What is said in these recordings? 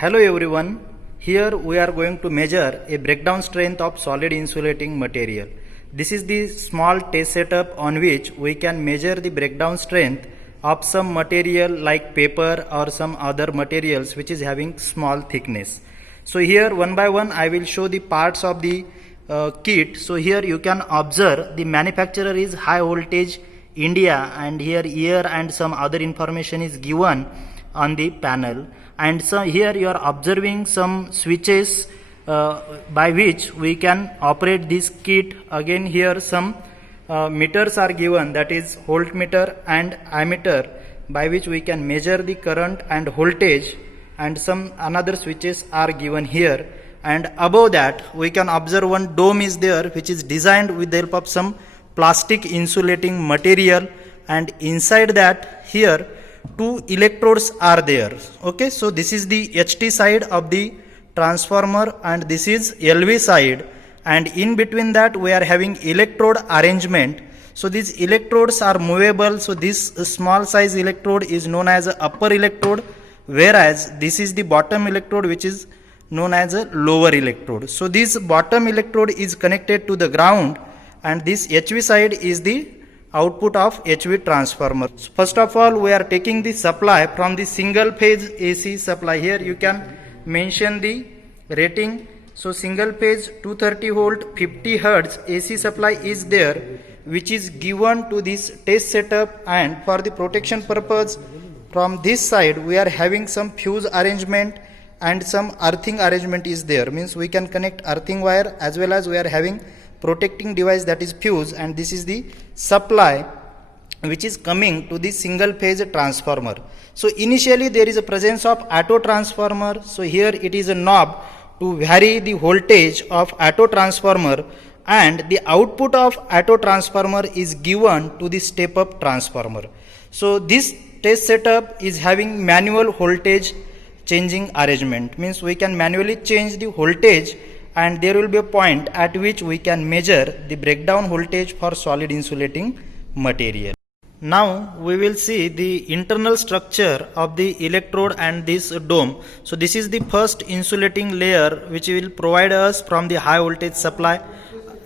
Hello everyone, here we are going to measure a breakdown strength of solid insulating material. This is the small test setup on which we can measure the breakdown strength of some material like paper or some other materials which is having small thickness. So here one by one I will show the parts of the kit. So here you can observe the manufacturer is High Voltage India, and here year and some other information is given on the panel. And so here you are observing some switches by which we can operate this kit. Again here some meters are given, that is voltmeter and ammeter, by which we can measure the current and voltage, and some another switches are given here. And above that we can observe one dome is there which is designed with the help of some plastic insulating material, and inside that here two electrodes are there. Okay, so this is the HT side of the transformer and this is LV side, and in between that we are having electrode arrangement. So these electrodes are movable. So this small size electrode is known as a upper electrode, whereas this is the bottom electrode which is known as a lower electrode. So this bottom electrode is connected to the ground, and this HV side is the output of HV transformer. So first of all we are taking the supply from the single phase AC supply. Here you can mention the rating. So single phase 230 volt 50 hertz AC supply is there, which is given to this test setup. And for the protection purpose, from this side we are having some fuse arrangement and some earthing arrangement is there, means we can connect earthing wire, as well as we are having protecting device, that is fuse. And this is the supply which is coming to the single phase transformer. So initially there is a presence of auto transformer. So here it is a knob to vary the voltage of auto transformer, and the output of auto transformer is given to the step up transformer. So this test setup is having manual voltage changing arrangement, means we can manually change the voltage, and there will be a point at which we can measure the breakdown voltage for solid insulating material. Now we will see the internal structure of the electrode and this dome. So this is the first insulating layer which will provide us from the high voltage supply.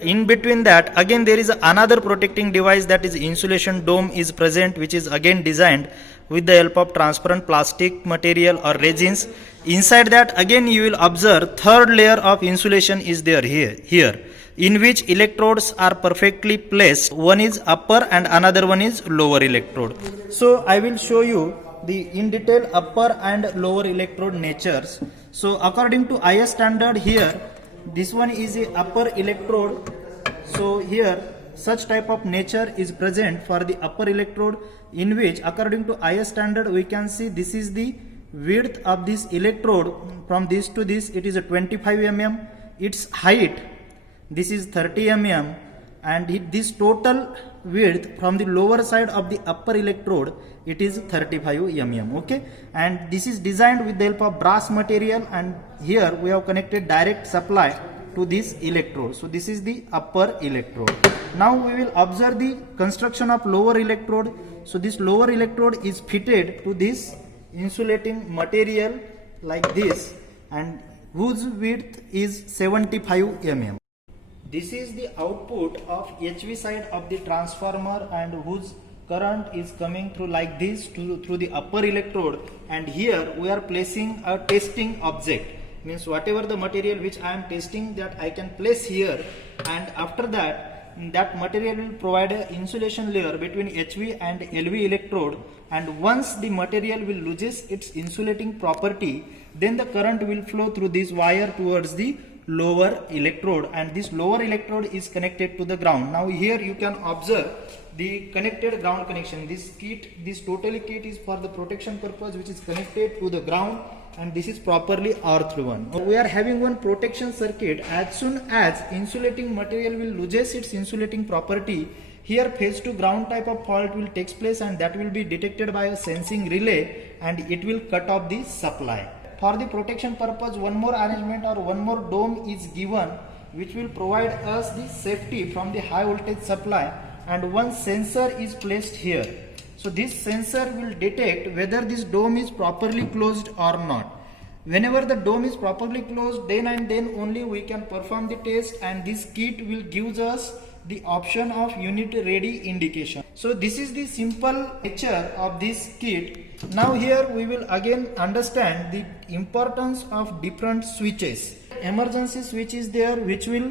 In between that again there is another protecting device, that is insulation dome is present, which is again designed with the help of transparent plastic material or resins. Inside that again you will observe third layer of insulation is there here, in which electrodes are perfectly placed. One is upper and another one is lower electrode. So I will show you the in detail upper and lower electrode natures. So according to IS standard, here this one is a upper electrode. So here such type of nature is present for the upper electrode, in which according to IS standard we can see this is the width of this electrode. From this to this it is a 25 mm, its height this is 30 mm, and this total width from the lower side of the upper electrode it is 35 mm. Okay, and this is designed with the help of brass material, and here we have connected direct supply to this electrode. So this is the upper electrode. Now we will observe the construction of lower electrode. So this lower electrode is fitted to this insulating material like this, and whose width is 75 mm. This is the output of HV side of the transformer, and whose current is coming through like this through the upper electrode. And here we are placing a testing object, means whatever the material which I am testing, that I can place here, and after that that material will provide an insulation layer between HV and LV electrode, and once the material will loses its insulating property, then the current will flow through this wire towards the lower electrode, and this lower electrode is connected to the ground. Now here you can observe the connected ground connection. This totally kit is for the protection purpose, which is connected to the ground, and this is properly earthed one. We are having one protection circuit. As soon as insulating material will loses its insulating property, here phase to ground type of fault will takes place, and that will be detected by a sensing relay, and it will cut off the supply. For the protection purpose, one more arrangement or one more dome is given, which will provide us the safety from the high voltage supply, and one sensor is placed here. So this sensor will detect whether this dome is properly closed or not. Whenever the dome is properly closed, then and then only we can perform the test, and this kit will give us the option of unit ready indication. So this is the simple nature of this kit. Now here we will again understand the importance of different switches. Emergency switch is there which will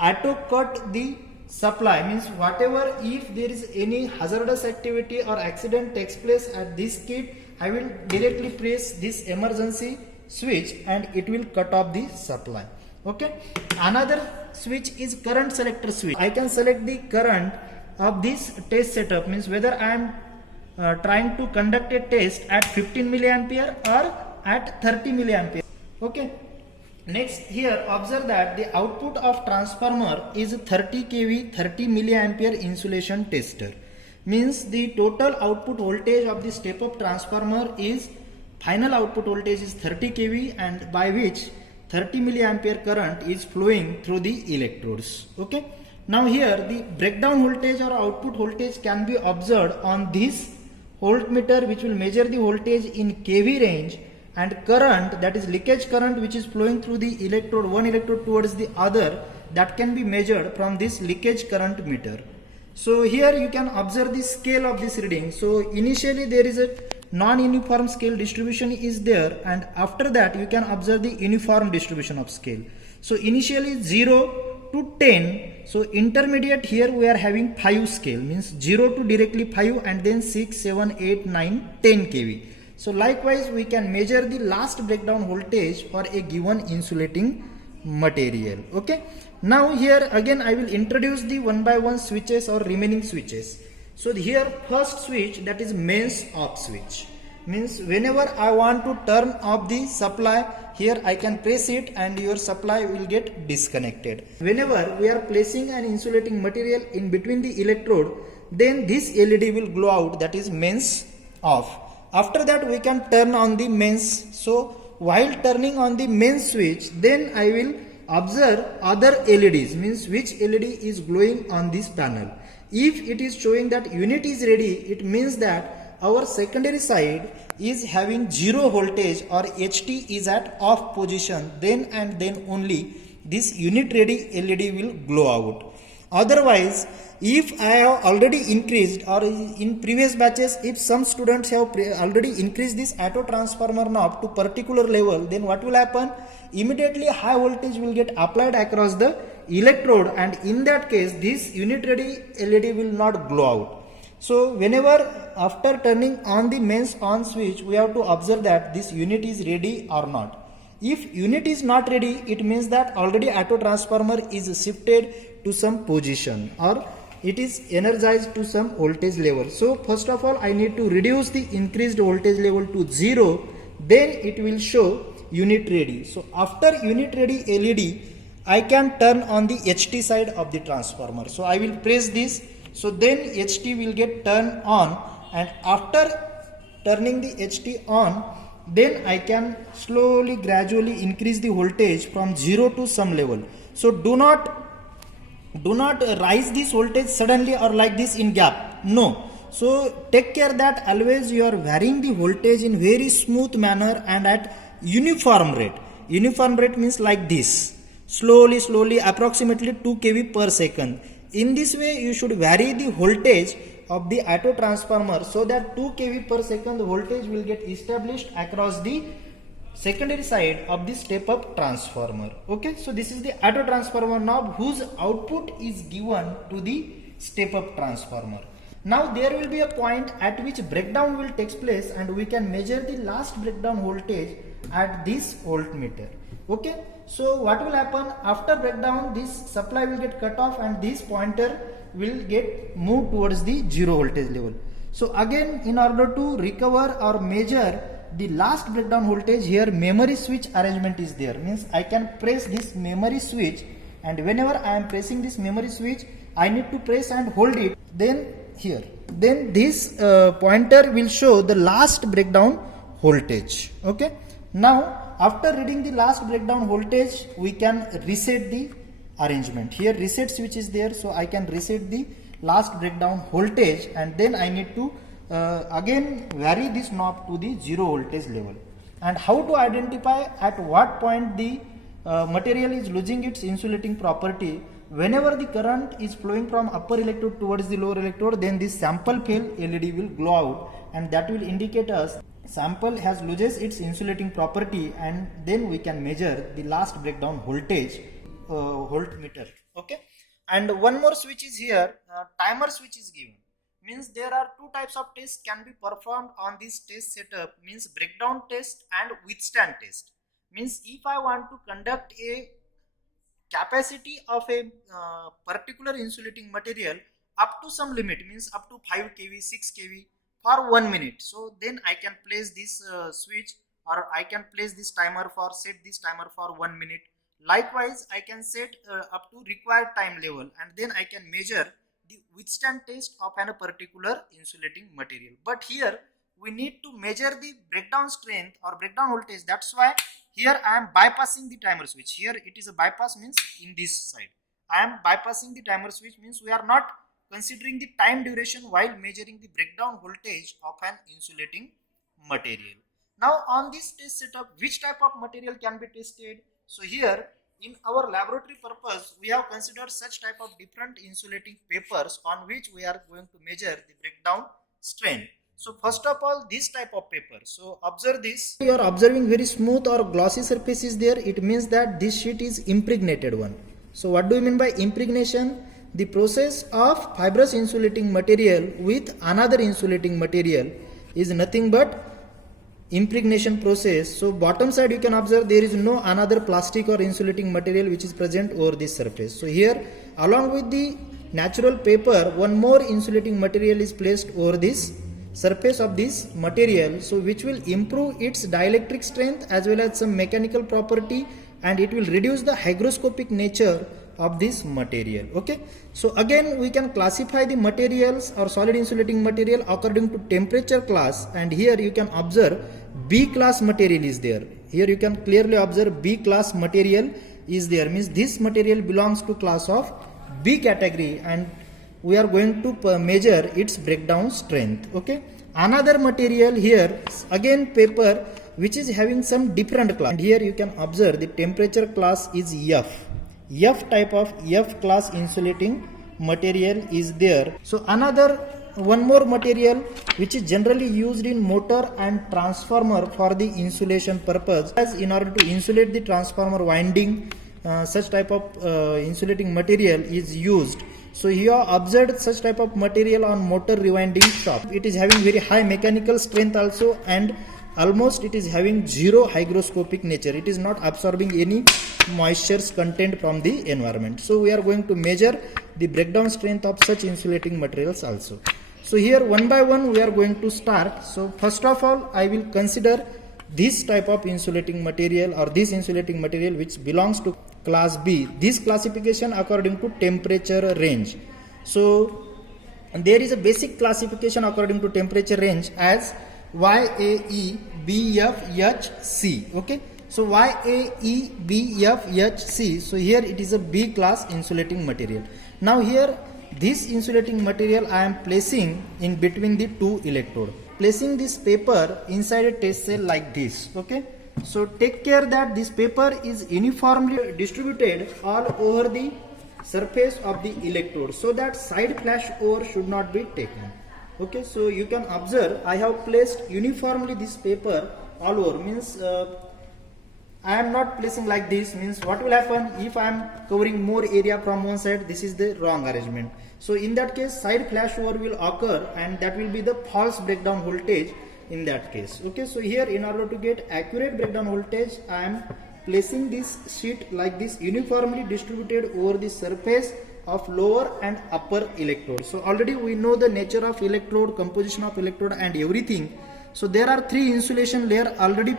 auto cut the supply, means whatever if there is any hazardous activity or accident takes place at this kit, I will directly press this emergency switch and it will cut off the supply. Okay, another switch is current selector switch. I can select the current of this test setup, means whether I am trying to conduct a test at 15 milliampere or at 30 milliampere. Okay, next here observe that the output of transformer is 30 kV 30 milliampere insulation tester, means the total output voltage of the step up transformer is final output voltage is 30 kV, and by which 30 milliampere current is flowing through the electrodes. Okay, now here the breakdown voltage or output voltage can be observed on this voltmeter, which will measure the voltage in kV range, and current, that is leakage current, which is flowing through the electrode, one electrode towards the other, that can be measured from this leakage current meter. So here you can observe the scale of this reading. So initially there is a non-uniform scale distribution is there, and after that you can observe the uniform distribution of scale. So initially 0 to 10, so intermediate here we are having 5 scale, means 0 to directly 5, and then 6, 7, 8, 9, 10 kV. So likewise we can measure the last breakdown voltage for a given insulating material. Okay, now here again I will introduce the one by one switches or remaining switches. So here first switch, that is mains off switch, means whenever I want to turn off the supply, here I can press it and your supply will get disconnected. Whenever we are placing an insulating material in between the electrode, then this LED will glow out, that is mains off. After that we can turn on the mains. So while turning on the mains switch, then I will observe other LEDs, means which LED is glowing on this panel. If it is showing that unit is ready, it means that our secondary side is having 0 voltage or HT is at off position, then and then only this unit ready LED will glow out. Otherwise, if I have already increased, or in previous batches if some students have already increased this auto transformer knob to particular level, then what will happen? Immediately high voltage will get applied across the electrode, and in that case this unit ready LED will not glow out. So whenever after turning on the mains on switch, we have to observe that this unit is ready or not. If unit is not ready, it means that already auto transformer is shifted to some position or it is energized to some voltage level. So first of all I need to reduce the increased voltage level to 0, then it will show unit ready. So after unit ready LED, I can turn on the HT side of the transformer. So I will press this, so then HT will get turned on, and after turning the HT on, then I can slowly gradually increase the voltage from 0 to some level. So do not rise this voltage suddenly or like this in gap, no. So take care that always you are varying the voltage in very smooth manner and at uniform rate. Uniform rate means like this, slowly approximately 2 kV per second. In this way you should vary the voltage of the auto transformer so that 2 kV per second voltage will get established across the secondary side of the step up transformer. Okay, so this is the auto transformer knob whose output is given to the step up transformer. Now there will be a point at which breakdown will take place, and we can measure the last breakdown voltage at this voltmeter. Okay, so what will happen after breakdown? This supply will get cut off and this pointer will get moved towards the 0 voltage level. So again, in order to recover or measure the last breakdown voltage, here memory switch arrangement is there, means I can press this memory switch, and whenever I am pressing this memory switch, I need to press and hold it, then here, then this pointer will show the last breakdown voltage. Okay, now after reading the last breakdown voltage, we can reset the arrangement. Here reset switch is there, so I can reset the last breakdown voltage, and then I need to again vary this knob to the 0 voltage level. And how to identify at what point the material is losing its insulating property. Whenever the current is flowing from upper electrode towards the lower electrode, then this sample fail LED will glow out, and that will indicate us sample has loses its insulating property, and then we can measure the last breakdown voltage voltmeter. Okay, and one more switch is here, timer switch is given. Means there are two types of tests can be performed on this test setup, means breakdown test and withstand test. Means if I want to conduct a capacity of a particular insulating material up to some limit, means up to 5 kV 6 kV for 1 minute, so then I can place this switch, or I can place this timer for set this timer for 1 minute. Likewise I can set up to required time level, and then I can measure the withstand test of a particular insulating material. But here we need to measure the breakdown strength or breakdown voltage. That's why here I am bypassing the timer switch. Here it is a bypass, means in this side I am bypassing the timer switch, means we are not considering the time duration while measuring the breakdown voltage of an insulating material. Now on this test setup, which type of material can be tested? So here in our laboratory purpose, we have considered such type of different insulating papers on which we are going to measure the breakdown strength. So first of all, this type of paper. So observe this. You are observing very smooth or glossy surface is there. It means that this sheet is impregnated one. So what do you mean by impregnation? The process of fibrous insulating material with another insulating material is nothing but impregnation process. So bottom side you can observe there is no another plastic or insulating material which is present over this surface. So here along with the natural paper, one more insulating material is placed over this surface of this material, so which will improve its dielectric strength as well as some mechanical property, and it will reduce the hygroscopic nature of this material. Okay, so again we can classify the materials or solid insulating material according to temperature class, and here you can observe B class material is there. Here you can clearly observe B class material is there, means this material belongs to class of B category, and we are going to measure its breakdown strength. Okay, another material here again paper which is having some different class, and here you can observe the temperature class is F type of F class insulating material is there. So another one more material which is generally used in motor and transformer for the insulation purpose, as in order to insulate the transformer winding, such type of insulating material is used. So here observed such type of material on motor rewinding shop. It is having very high mechanical strength also, and almost it is having zero hygroscopic nature. It is not absorbing any moisture's content from the environment. So we are going to measure the breakdown strength of such insulating materials also. So here one by one we are going to start. So first of all I will consider this type of insulating material or this insulating material which belongs to class B. This classification according to temperature range. So there is a basic classification according to temperature range as YAE BFHC. Okay, so YAE BFHC. So here it is a B class insulating material. Now here this insulating material I am placing in between the two electrode, placing this paper inside a test cell like this. Okay, so take care that this paper is uniformly distributed all over the surface of the electrode, so that side flash over should not be taken. Okay, so you can observe I have placed uniformly this paper all over, means I am not placing like this, means what will happen if I am covering more area from one side, this is the wrong arrangement. So in that case side flashover will occur, and that will be the false breakdown voltage in that case. Okay, so here in order to get accurate breakdown voltage I am placing this sheet like this uniformly distributed over the surface of lower and upper electrode. So already we know the nature of electrode, composition of electrode and everything. So there are three insulation layer already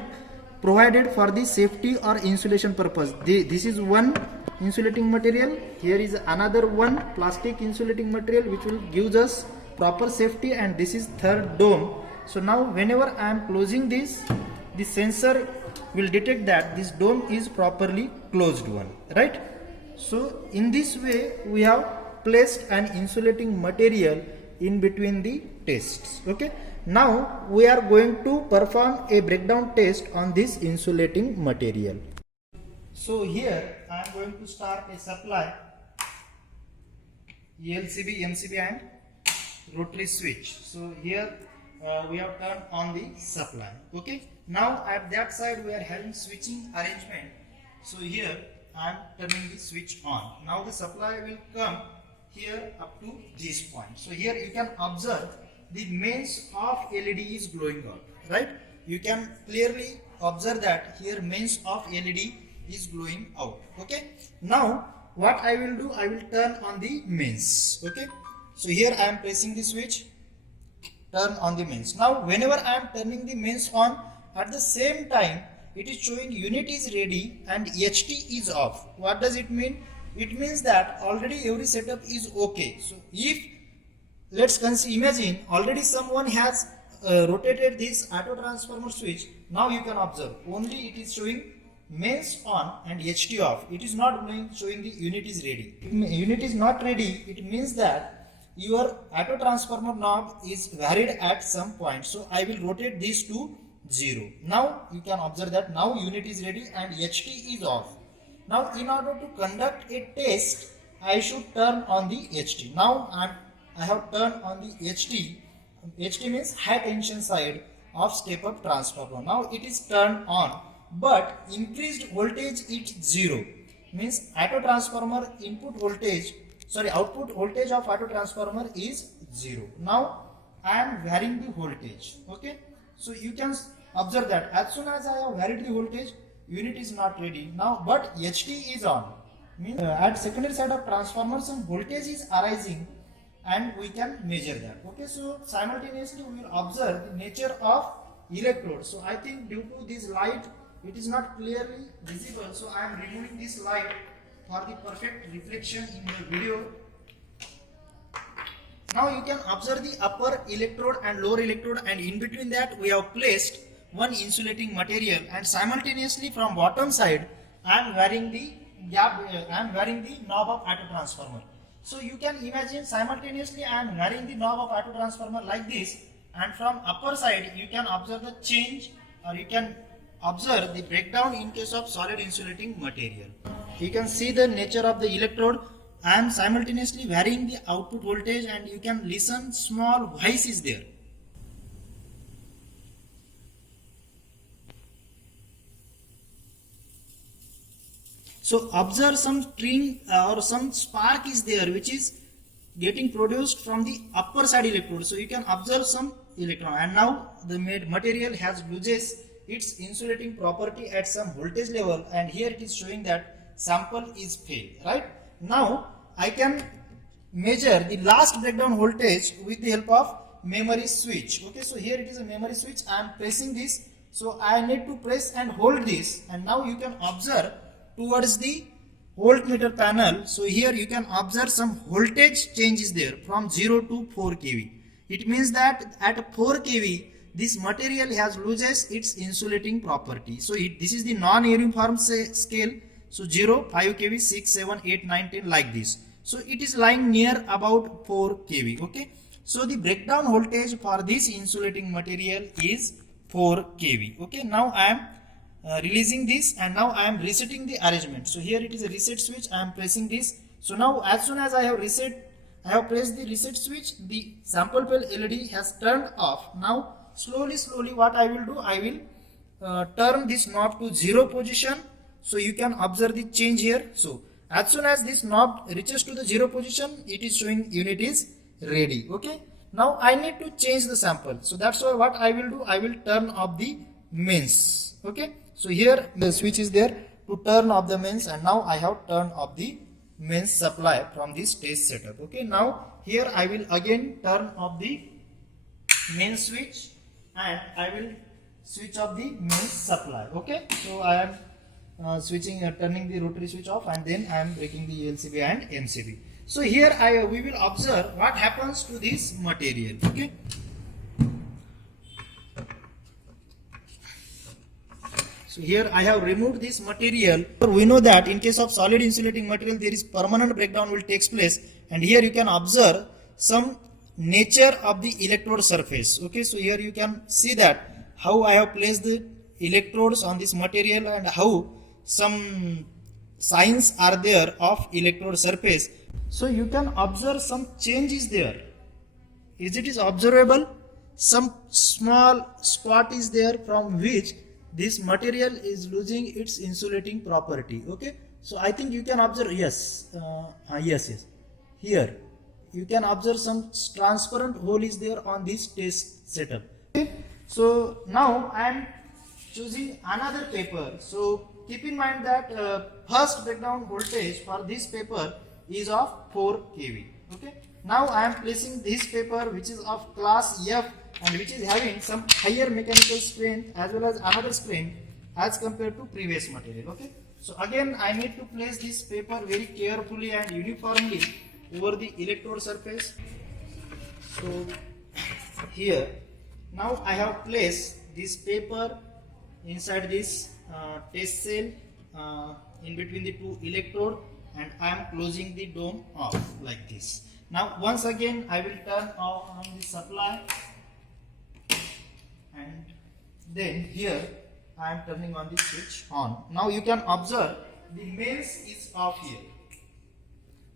provided for the safety or insulation purpose. This is one insulating material, here is another one plastic insulating material which will gives us proper safety, and this is third dome. So now whenever I am closing this, the sensor will detect that this dome is properly closed one, right? So in this way we have placed an insulating material in between the tests. Okay, Now we are going to perform a breakdown test on this insulating material. So here I am going to start a supply LCB, MCB and rotary switch. So here we have turned on the supply. Okay. Now at that side we are having switching arrangement. So here I am turning the switch on. Now the supply will come here up to this point. So here you can observe the mains of LED is glowing out. Right. You can clearly observe that here mains of LED is glowing out. Okay. Now what I will do, I will turn on the mains. Okay. So here I am pressing the switch, turn on the mains. Now whenever I am turning the mains on, at the same time it is showing unit is ready and HT is off. What does it mean? It means that already every setup is okay. So if let's imagine already someone has rotated this auto transformer switch. Now you can observe only it is showing mains on and HT off. It is not showing the unit is ready. If unit is not ready, it means that your auto transformer knob is varied at some point. So I will rotate this to 0. Now you can observe that now unit is ready and HT is off. Now in order to conduct a test, I should turn on the HT. Now I have turned on the HT. HT means high tension side of step up transformer. Now it is turned on, but increased voltage is 0. Means auto transformer output voltage of auto transformer is 0. Now I am varying the voltage. Okay. So you can observe that as soon as I have varied the voltage, unit is not ready. Now but HT is on. Means at secondary side of transformer some voltage is arising and we can measure that. Okay. So simultaneously we will observe the nature of electrode. So I think due to this light it is not clearly visible. So I am removing this light for the perfect reflection in the video. Now you can observe the upper electrode and lower electrode, and in between that we have placed one insulating material, and simultaneously from bottom side I am varying the knob of auto transformer. So you can imagine simultaneously I am varying the knob of auto transformer like this, and from upper side you can observe the change, or you can observe the breakdown in case of solid insulating material. You can see the nature of the electrode. I am simultaneously varying the output voltage, and you can listen small voice is there. So observe some string or some spark is there which is getting produced from the upper side electrode. So you can observe some electron, and now the material has loses its insulating property at some voltage level, and here it is showing that sample is failed. Right. Now I can measure the last breakdown voltage with the help of memory switch. Okay. So here it is a memory switch. I am pressing this. So I need to press and hold this, and now you can observe towards the voltmeter panel. So here you can observe some voltage changes there from 0 to 4 kV. It means that at 4 kV this material has loses its insulating property. So this is the non-uniform scale. So 0, 5 kV, 6, 7, 8, 9, 10 like this. So it is lying near about 4 kV. Okay. So the breakdown voltage for this insulating material is 4 kV. Okay. Now I am releasing this, and now I am resetting the arrangement. So here it is a reset switch. I am pressing this. So now as soon as I have pressed the reset switch, the sample pair LED has turned off. Now slowly what I will do, I will turn this knob to 0 position. So you can observe the change here. So as soon as this knob reaches to the 0 position, it is showing unit is ready. Okay. Now I need to change the sample. So that's why what I will do, I will turn off the mains. Okay. So here the switch is there to turn off the mains, and now I have turned off the mains supply from this test setup. Okay. Now here I will again turn off the main switch, and I will switch off the mains supply. Okay. So I am turning the rotary switch off, and then I am breaking the LCB and MCB. So here we will observe what happens to this material. Okay. So here I have removed this material. We know that in case of solid insulating material there is permanent breakdown will take place, and here you can observe some nature of the electrode surface. Okay, so here you can see that how I have placed the electrodes on this material and how some signs are there of electrode surface. So you can observe some change is there. Is it is observable? Some small spot is there from which this material is losing its insulating property. Okay, so I think you can observe. Yes, yes. Here you can observe some transparent hole is there on this test setup. Okay, so now I am choosing another paper. So keep in mind that first breakdown voltage for this paper is of 4 kV. Okay, now I am placing this paper which is of class F and which is having some higher mechanical strength as well as another strength as compared to previous material. Okay, so again I need to place this paper very carefully and uniformly over the electrode surface. So here now I have placed this paper inside this test cell in between the two electrode, and I am closing the dome off like this. Now once again I will turn on the supply, and then here I am turning on the switch on. Now you can observe the mains is off here.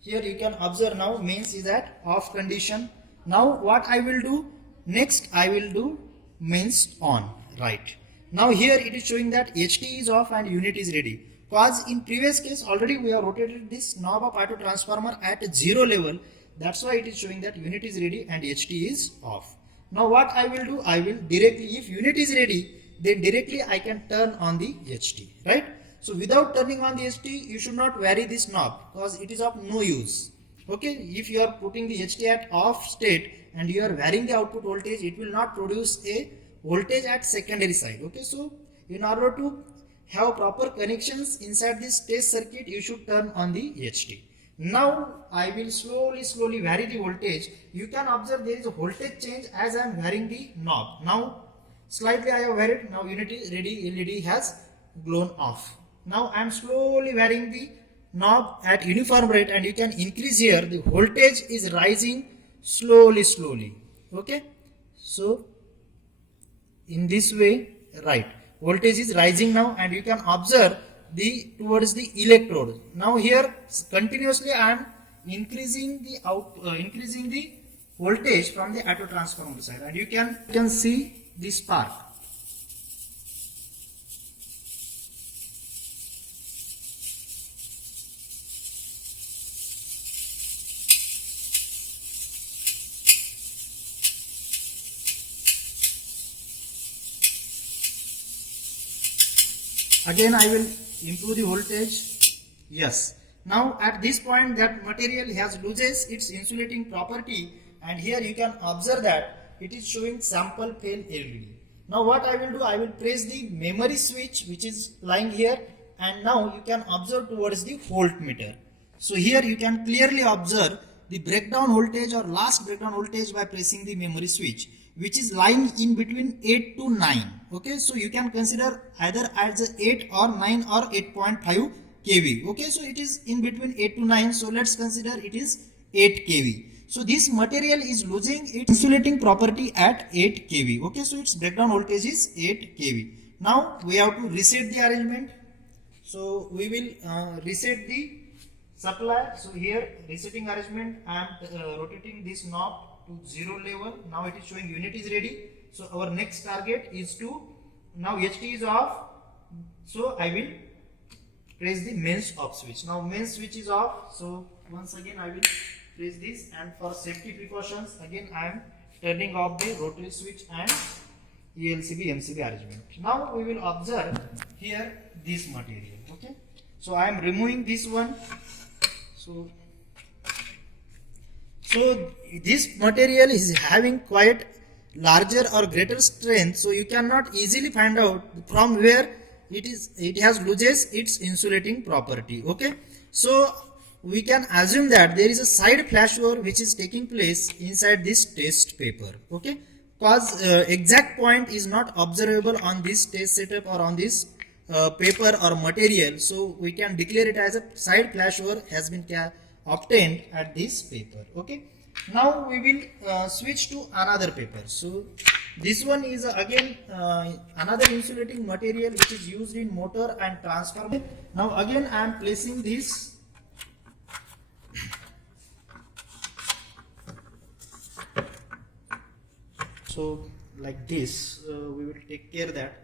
Here you can observe now mains is at off condition. Now what I will do next, I will do mains on, right. Now here it is showing that HT is off and unit is ready. Because in previous case already we have rotated this knob of auto transformer at 0 level. That's why it is showing that unit is ready and HT is off. Now what I will do, I will directly, if unit is ready, then directly I can turn on the HT, right. So without turning on the HT, you should not vary this knob because it is of no use. Okay, if you are putting the HT at off state and you are varying the output voltage, it will not produce a voltage at secondary side. Okay, so in order to have proper connections inside this test circuit, you should turn on the HT. Now I will slowly vary the voltage. You can observe there is a voltage change as I am varying the knob. Now slightly I have varied. Now unit is ready, LED has blown off. Now I am slowly varying the knob at uniform rate, and you can increase here. The voltage is rising slowly. Okay, so in this way, right, voltage is rising now, and you can observe the towards the electrode. Now here continuously I am increasing the voltage from the auto transformer side, and you can see the spark. Again I will improve the voltage. Yes, now at this point that material has loses its insulating property, and here you can observe that it is showing sample fail LED. Now what I will do, I will press the memory switch which is lying here, and now you can observe towards the voltmeter. So here you can clearly observe the breakdown voltage or last breakdown voltage by pressing the memory switch, which is lying in between 8 to 9. Okay, so you can consider either as 8 or 9 or 8.5 kV. Okay, so it is in between 8 to 9, so let's consider it is 8 kV. So this material is losing its insulating property at 8 kV. Okay, so its breakdown voltage is 8 kV. Now we have to reset the arrangement. So we will reset the supply. So here resetting arrangement, I am rotating this knob to 0 level. Now it is showing unit is ready. So our next target is to, now HT is off, so I will press the mains off switch. Now mains switch is off, so once again I will press this, and for safety precautions again I am turning off the rotary switch and ELCB MCB arrangement. Now we will observe here this material. Okay, so I am removing this one. So this material is having quite larger or greater strength, so you cannot easily find out from where it has loses its insulating property. Okay, so we can assume that there is a side flashover which is taking place inside this test paper. Okay, because exact point is not observable on this test setup or on this paper or material, so we can declare it as a side flashover has been obtained at this paper. Okay, Now we will switch to another paper. So this one is again another insulating material which is used in motor and transformer. Now again I am placing this. So like this, we will take care that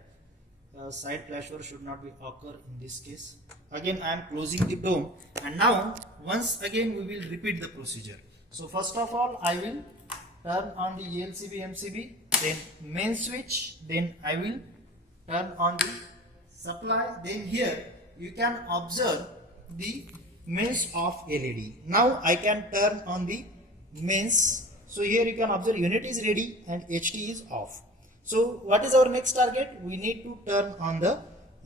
side flashover should not be occur in this case. Again I am closing the dome, and now once again we will repeat the procedure. So first of all I will turn on the LCB MCB, then main switch, then I will turn on the supply. Then here you can observe the mains of LED. Now I can turn on the mains. So here you can observe unit is ready and HT is off. So what is our next target? We need to turn on the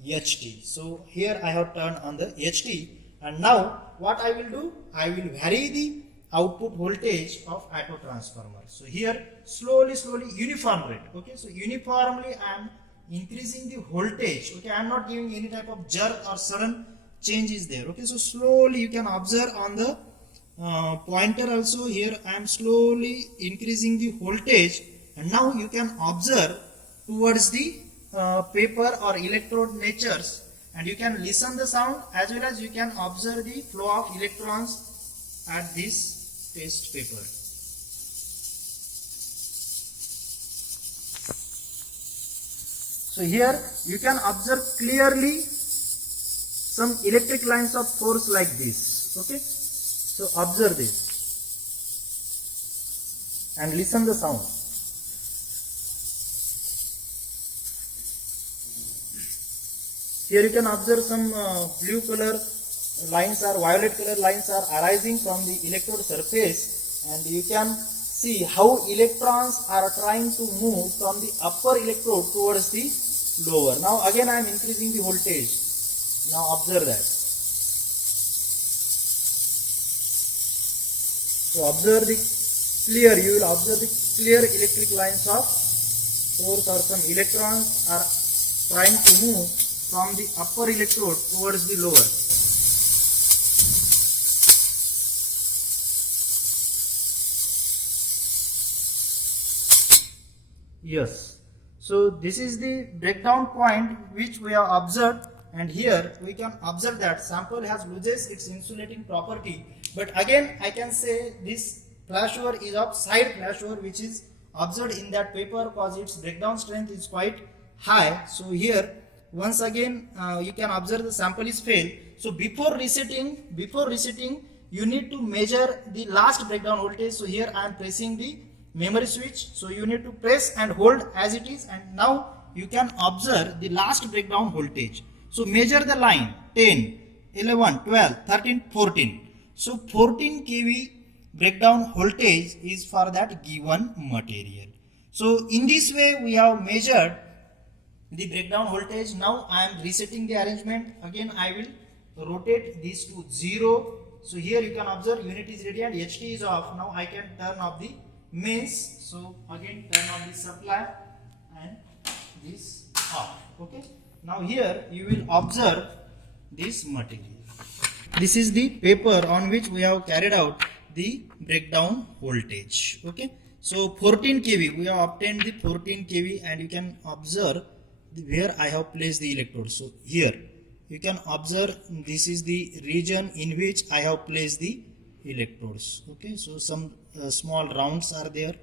HT. So here I have turned on the HT, and now what I will do? I will vary the output voltage of auto transformer. So here slowly uniform rate. Okay, so uniformly I am increasing the voltage. Okay, I am not giving any type of jerk or sudden change is there. Okay, so slowly you can observe on the pointer also. Here I am slowly increasing the voltage, and now you can observe towards the paper or electrode natures, and you can listen the sound as well as you can observe the flow of electrons at this test paper. So here you can observe clearly some electric lines of force like this. Okay, so observe this and listen the sound. Here you can observe some blue color lines or violet color lines are arising from the electrode surface, and you can see how electrons are trying to move from the upper electrode towards the lower. Now again I am increasing the voltage. Now observe that. So observe the clear, you will observe the clear electric lines of force, or some electrons are trying to move from the upper electrode towards the lower. Yes. So this is the breakdown point which we have observed, and here we can observe that sample has loses its insulating property. But again I can say this flashover is of side flashover which is observed in that paper because its breakdown strength is quite high. So here once again you can observe the sample is failed. So before resetting you need to measure the last breakdown voltage. So here I am pressing the memory switch. So you need to press and hold as it is, and now you can observe the last breakdown voltage. So measure the line 10, 11, 12, 13, 14. So 14 kV breakdown voltage is for that given material. So in this way we have measured the breakdown voltage. Now I am resetting the arrangement. Again I will rotate this to 0. So here you can observe unit is ready and HT is off. Now I can turn off the mains. So again turn on the supply and this off. Okay. Now here you will observe this material. This is the paper on which we have carried out the breakdown voltage. Okay. So 14 kV, we have obtained the 14 kV, and you can observe where I have placed the electrode. So here you can observe this is the region in which I have placed the electrodes. Okay, so some small rounds are there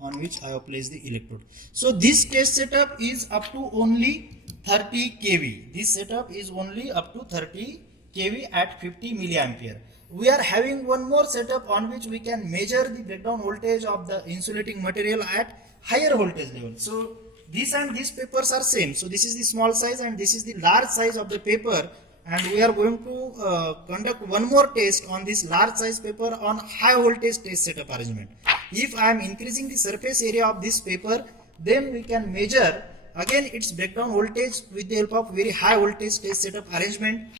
on which I have placed the electrode. So this test setup is up to only 30 kV. This setup is only up to 30 kV at 50 milliampere. We are having one more setup on which we can measure the breakdown voltage of the insulating material at higher voltage level. So this and these papers are same. So this is the small size and this is the large size of the paper, and we are going to conduct one more test on this large size paper on high voltage test setup arrangement. If I am increasing the surface area of this paper, then we can measure again its breakdown voltage with the help of very high voltage test setup arrangement.